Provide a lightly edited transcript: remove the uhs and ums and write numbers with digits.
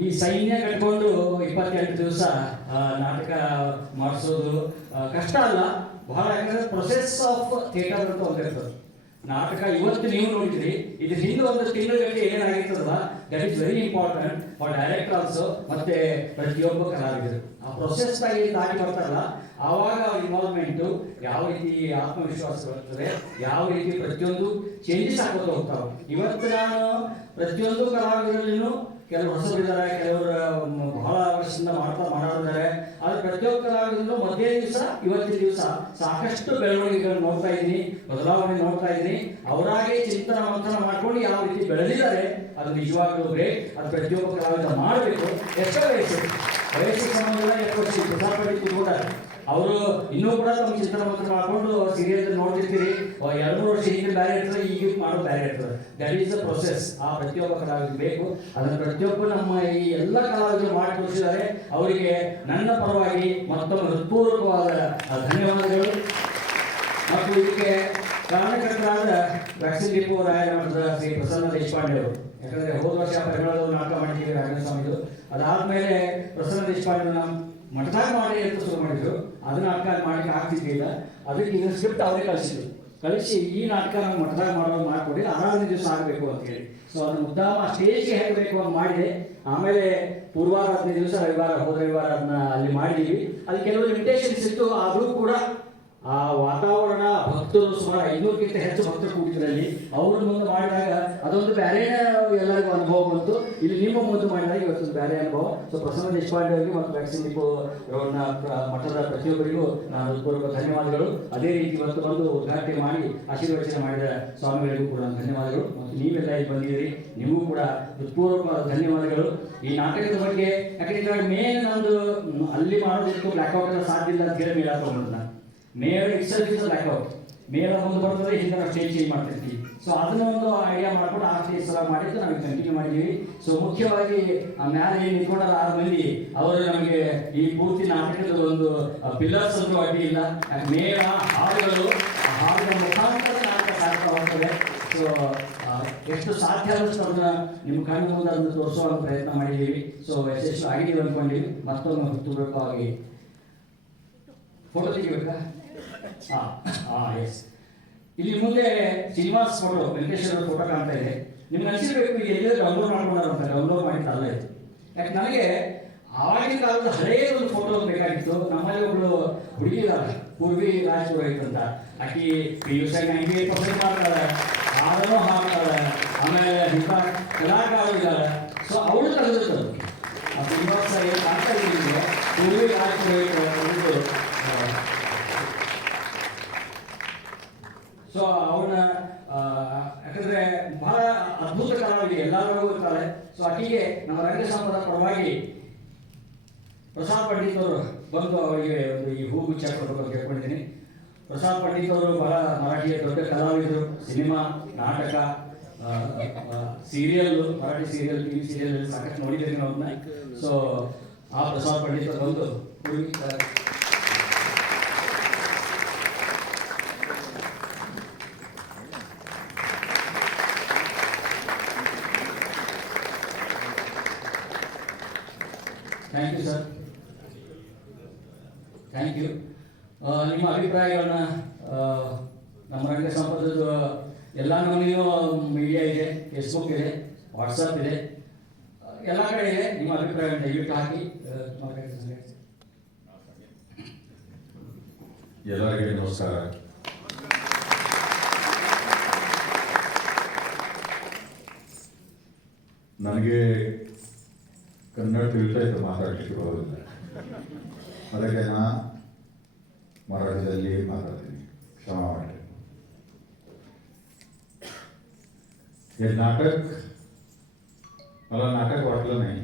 ಈ ಸೈನ್ಯ ಕಟ್ಕೊಂಡು 28 ದಿವಸ ನಾಟಕ ಮಾಡಿಸೋದು ಕಷ್ಟ ಅಲ್ಲ ಬಹಳ. ಯಾಕಂದ್ರೆ ಪ್ರೊಸೆಸ್ ಆಫ್ ಥಿಯೇಟರ್ ಅಂತ ಒಂದಿರ್ತದೆ. ನಾಟಕ ಇವತ್ತು ನೀವು ನೋಡಿದ್ರಿ, ಇದು ಹಿಂದೆ ಒಂದು ತಿಂಗಳಿಗೆ ಏನಾಗಿರ್ತದಲ್ಲ, that is very important for director also, ಮತ್ತೆ ಪ್ರತಿಯೊಬ್ಬ ಕಲಾವಿದರು ಆ ಪ್ರೊಸೆಸ್ದಾಗಿ ದಾಟಿ ಬರ್ತಾರಲ್ಲ, ಆವಾಗ ಅವ್ರ ಇನ್ವಾಲ್ವ್ಮೆಂಟು ಯಾವ ರೀತಿ ಆತ್ಮವಿಶ್ವಾಸ ಬರ್ತದೆ, ಯಾವ ರೀತಿ ಪ್ರತಿಯೊಂದು ಚೇಂಜಸ್ ಆಗೋದು ಹೋಗ್ತಾವೆ. ಇವತ್ತು ನಾನು ಪ್ರತಿಯೊಂದು ಕಲಾವಿದರಲ್ಲಿನೂ ಕೆಲವರು ಹೊಸಬರಿದ್ದಾರೆ, ಕೆಲವರು ಬಹಳ ವರ್ಷದಿಂದ ಮಾಡೋರಿದ್ದಾರೆ. ಆದರೆ ಪ್ರತಿಯೊಬ್ಬ ಕಲಾವಿದರಲ್ಲೂ ಮೊದಲೇ ದಿವಸ ಇವತ್ತಿನ ದಿವಸ ಸಾಕಷ್ಟು ಬೆಳವಣಿಗೆಗಳನ್ನು ನೋಡ್ತಾ ಇದ್ದೀನಿ, ಬದಲಾವಣೆ ನೋಡ್ತಾ ಇದ್ದೀನಿ. ಅವರಾಗೆ ಚಿಂತನ ಮಂಥನ ಮಾಡ್ಕೊಂಡು ಯಾವ ರೀತಿ ಬೆಳೆದಿದ್ದಾರೆ ಅದು ನಿಜವಾಗ್ಲೂ ಗ್ರೇಟ್. ಅದು ಪ್ರತಿಯೊಬ್ಬ ಕಲಾವಿದ ಮಾಡಬೇಕು. ಎಷ್ಟೋ ವಯಸ್ಸಿಗೆ ಸಂಬಂಧ ಎಷ್ಟು ಪ್ರಸಾದ ಪಡಿ ಕೂತ್ಕೊಂಡಾರೆ. ಅವರು ಇನ್ನೂ ಕೂಡ ತಮ್ಮ ಚಿಂತನ ಮಂಥನ ಮಾಡಿಕೊಂಡು ಸೀರಿಯಲ್ ನೋಡ್ತಿರ್ತೀರಿ. 2-3 ವರ್ಷ ಹಿಂದೆ ಬೇರೆ ಇರ್ತದೆ, ಈಗ ಮಾಡೋದು ಬೇರೆ ಇರ್ತದೆ. That is the process. ಆ ಪ್ರತಿಯೊಬ್ಬ ಕಲಾವಿದ ಬೇಕು. ಅದನ್ನು ಪ್ರತಿಯೊಬ್ಬ ನಮ್ಮ ಈ ಎಲ್ಲ ಕಲಾವಿದರು ಮಾಡಿ ತೋರಿಸಿದ್ದಾರೆ. ಅವರಿಗೆ ನನ್ನ ಪರವಾಗಿ ಮತ್ತೊಮ್ಮೆ ಹೃತ್ಪೂರ್ವಕವಾದ ಧನ್ಯವಾದಗಳು. ಮತ್ತು ಇದಕ್ಕೆ ಕಾರಣಕರ್ತರಾದ ವ್ಯಾಕ್ಸಿನ್ ಡಿಪೋ ರಾಯಮಠದ ಶ್ರೀ ಪ್ರಸನ್ನ ದೇಶಪಾಂಡೆ ಅವರು. ಯಾಕಂದರೆ ಹೋದ ವರ್ಷ ಪರಿಮಳದ ನಾಟಕ ಮಾಡಿದ್ದೀವಿ ರಾಘವೇಂದ್ರ ಸ್ವಾಮಿದು. ಅದಾದಮೇಲೆ ಪ್ರಸನ್ನ ದೇಶಪಾಂಡೆ ನಮ್ಮ ಮಠದಾಗ ಮಾಡಿ ಅಂತ ಶುರು ಮಾಡಿದ್ರು. ಅದನ್ನ ನಾಟಕ ಮಾಡಲಿಕ್ಕೆ ಆಗ್ತಿದ್ದಿಲ್ಲ. ಅದಕ್ಕೆ ಈಗ ಸ್ಕ್ರಿಪ್ಟ್ ಅವರೇ ಕಳಿಸಿ ಈ ನಾಟಕ ನಾವು ಮಠದಾಗ ಮಾಡೋದು ಮಾಡಿಕೊಡಿ, 6ನೇ ದಿವಸ ಆಗಬೇಕು ಅಂತ ಹೇಳಿ. ಸೊ ಅದನ್ನು ಉದ್ದಾಮ ಸ್ಟೇಜ್ಗೆ ಹೇಳಬೇಕು ಅಂತ ಮಾಡಿದೆ. ಆಮೇಲೆ ಪೂರ್ವಾರ 15 ದಿವಸ ಹೋದ ರವಿವಾರ ಅದನ್ನ ಅಲ್ಲಿ ಮಾಡಿದ್ದೀವಿ. ಅಲ್ಲಿ ಕೆಲವು ಲಿಮಿಟೇಷನ್ಸ್ ಇತ್ತು, ಆದರೂ ಕೂಡ ಆ ವಾತಾವರಣ, ಭಕ್ತರು ಸುಮಾರು 500ಕ್ಕಿಂತ ಹೆಚ್ಚು ಭಕ್ತರು ಕೂಡಿದ್ರಲ್ಲಿ ಅವ್ರ ಮುಂದೆ ಮಾಡಿದಾಗ ಅದೊಂದು ಬೇರೆ ಎಲ್ಲರಿಗೂ ಅನುಭವ ಬಂತು. ಇಲ್ಲಿ ನಿಮ್ಮ ಮುಂದೆ ಮಾಡಿದಾಗ ಇವತ್ತೊಂದು ಬೇರೆ ಅನುಭವ. ಸೊ ಪ್ರಸನ್ನ ದೇಶಪಾಂಡೆ ಅವರಿಗೆ ಮತ್ತು ವ್ಯಾಕ್ಸಿನ್ ಡಿಪೋ ಮಠದ ಪ್ರತಿಯೊಬ್ಬರಿಗೂ ನಾನು ಹೃತ್ಪೂರ್ವಕ ಧನ್ಯವಾದಗಳು. ಅದೇ ರೀತಿ ಇವತ್ತು ಬಂದು ಉದ್ಘಾಟನೆ ಮಾಡಿ ಆಶೀರ್ವಚನ ಮಾಡಿದ ಸ್ವಾಮಿಗಳಿಗೂ ಕೂಡ ಧನ್ಯವಾದಗಳು. ಮತ್ತು ನೀವೆಲ್ಲ ಇಲ್ಲಿ ಬಂದಿದ್ದೀರಿ, ನಿಮಗೂ ಕೂಡ ಹೃತ್ಪೂರ್ವಕ ಧನ್ಯವಾದಗಳು. ಈ ನಾಟಕದ ಬಗ್ಗೆ ಯಾಕಂದ್ರೆ ಮೇನ್ ನಂದು ಅಲ್ಲಿ ಮಾಡೋದಕ್ಕೂ ಬ್ಲ್ಯಾಕ್ಔಟ್ ಎಲ್ಲ ಸಾಧ್ಯ ಇಲ್ಲ ಅಂತ ಹೇಳಿ ಮೇಳ ತಗೊಂಡು ಮೇಲ್ ಇಟ್ಸೆಲ್ಫ್ ಇಸ್ ಬ್ಲ್ಯಾಕ್ಔಟ್. ಮೇಲ ಮುಂದೆ ಬರ್ತದೆ, ಹಿಂದೆ ನಾವು ಸ್ಟೇಜ್ ಚೇಂಜ್ ಮಾಡ್ತಿರ್ತೀವಿ. ಸೊ ಅದನ್ನ ಒಂದು ಐಡಿಯಾ ಮಾಡ್ಕೊಂಡು ಆ ಸ್ಟೇಜ್ ಸಲ ಮಾಡಿದ್ದು ನಾವು ಕಂಟಿನ್ಯೂ ಮಾಡಿದ್ದೀವಿ. ಸೊ ಮುಖ್ಯವಾಗಿ ಮ್ಯಾಲೆ ಏನು ನಿಂತ್ಕೊಂಡಾರ 6 ಮಂದಿ ಅವರು ನಮಗೆ ಈ ಪೂರ್ತಿ ನಾಟಕದ ಒಂದು ಪಿಲ್ಲರ್ಸ್ ಅಂದ್ರೂ ಅಡ್ಡಿ ಇಲ್ಲ. ಮೇಳ, ಹಾಡುಗಳು, ಹಾಡಿನ ಮುಖಾಂತರ ನಾಟಕ ಸಾಗ್ತಾ ಹೋಗ್ತದೆ. ಸೊ ಎಷ್ಟು ಸಾಧ್ಯ ಆದಷ್ಟು ಅದನ್ನ ನಿಮ್ಮ ಕಣ್ಣು ಮುಂದೆ ಅದನ್ನು ತೋರಿಸುವ ಪ್ರಯತ್ನ ಮಾಡಿದ್ದೀವಿ. ಸೊ ಯಶಸ್ವಿ ಆಗಿದ್ದೀವಿ ಅಂದ್ಕೊಂಡಿವಿ. ಮತ್ತೊಮ್ಮೆ ಹೃತ್ಪೂರ್ವಕವಾಗಿ ಫೋಟೋ ತೆಗಿಬೇಕಾ? ಎಸ್. ಇಲ್ಲಿ ಮುಂದೆ ಶ್ರೀನಿವಾಸ್ ಫೋಟೋ, ವೆಂಕಟೇಶ್ವರ ಫೋಟೋ ಕಾಣ್ತಾ ಇದೆ. ನಿಮ್ಗೆ ಅನಿಸಿರ್ಬೇಕು ಈಗ ಎಲ್ಲರೂ ಡೌನ್ಲೋಡ್ ಮಾಡ್ಕೊಂಡಾರಂತ. ಡೌನ್ಲೋಡ್ ಮಾಡಿದ್ದಲ್ಲ ಇದು. ಯಾಕೆ ನನಗೆ ಆವಾಗಿನ ಕಾಲದ ಹಳೆಯ ಒಂದು ಫೋಟೋ ಬೇಕಾಗಿತ್ತು. ನಮ್ಮಲ್ಲಿ ಒಬ್ಳು ಹುಡುಗಿ ಇದ್ದಾಳೆ, ಪೂರ್ವಿ ರಾಜಪುರೋಹಿತ್ ಅಂತ. ಆಕಿ PUC 98% ಮಾಡ್ತಾಳೆ, ಹಾಡನೂ ಹಾಡ್ತಾಳೆ, ಆಮೇಲೆ ಇಂಥ ಕಲಾಕಾರರು ಇದ್ದಾಳೆ. ಸೊ ಅವಳು ತೆಗೆದಿರ್ತದೆ ಆ ಶ್ರೀನಿವಾಸ ಕಾಣ್ತಾ ಇದ್ದೀನಿ. ಪೂರ್ವಿ ರಾಜಪುರೋಹಿತ್. ಸೊ ಅವನ ಯಾಕಂದ್ರೆ ಬಹಳ ಅದ್ಭುತ ಕಲಾವಿದೆ, ಎಲ್ಲರೂ ಇರ್ತಾರೆ. ಸೊ ಆಕೆಗೆ ನಮ್ಮ ರಂಗಸಂಪದ ಪರವಾಗಿ ಪ್ರಸಾದ್ ಪಂಡಿತ್ ಅವರು ಬಂದು ಅವರಿಗೆ ಒಂದು ಈ ಹೂಗುಚ್ಛ ಕೊಡಬೇಕು ಅಂತ ಕೇಳ್ಕೊಂಡಿದ್ದೀನಿ. ಪ್ರಸಾದ್ ಪಂಡಿತ್ ಅವರು ಬಹಳ ಮರಾಠಿಯ ದೊಡ್ಡ ಕಲಾವಿದರು. ಸಿನಿಮಾ, ನಾಟಕ, serial, Marathi serial, TV serial ಸಾಕಷ್ಟು ನೋಡಿದ್ದೀರಿ ನಾವು ಅದನ್ನ. ಸೊ ಆ ಪ್ರಸಾದ್ ಪಂಡಿತ್ ಅವರು ಬಂದು thank you sir, thank you. ನಿಮ್ಮ ಅಭಿಪ್ರಾಯಗಳನ್ನ ನಮ್ಮ ರಂಗ ಸಂಪದದ ಎಲ್ಲ ನಮೂನೆಯೂ ಮೀಡಿಯಾ ಇದೆ, ಫೇಸ್ಬುಕ್ ಇದೆ, ವಾಟ್ಸಪ್ ಇದೆ, ಎಲ್ಲ ಕಡೆ ಇದೆ. ನಿಮ್ಮ ಅಭಿಪ್ರಾಯವನ್ನು ದಯವಿಟ್ಟು ಹಾಕಿ. ಎಲ್ಲರಿಗೆ ನಮಸ್ಕಾರ. ನನಗೆ ಕನ್ನಡ ತಿಳಿತಾ ಇತ್ತು, ಮಾತಾಡಲಿಕ್ಕೆ ಬರೋದಿಲ್ಲ. ಅದಕ್ಕೆ ನಾ ಮರಾಠಿಯಲ್ಲಿ ಮಾತಾಡ್ತೀನಿ, क्षमा वाटे. हे नाटक मला नाटक वाटलं नाही.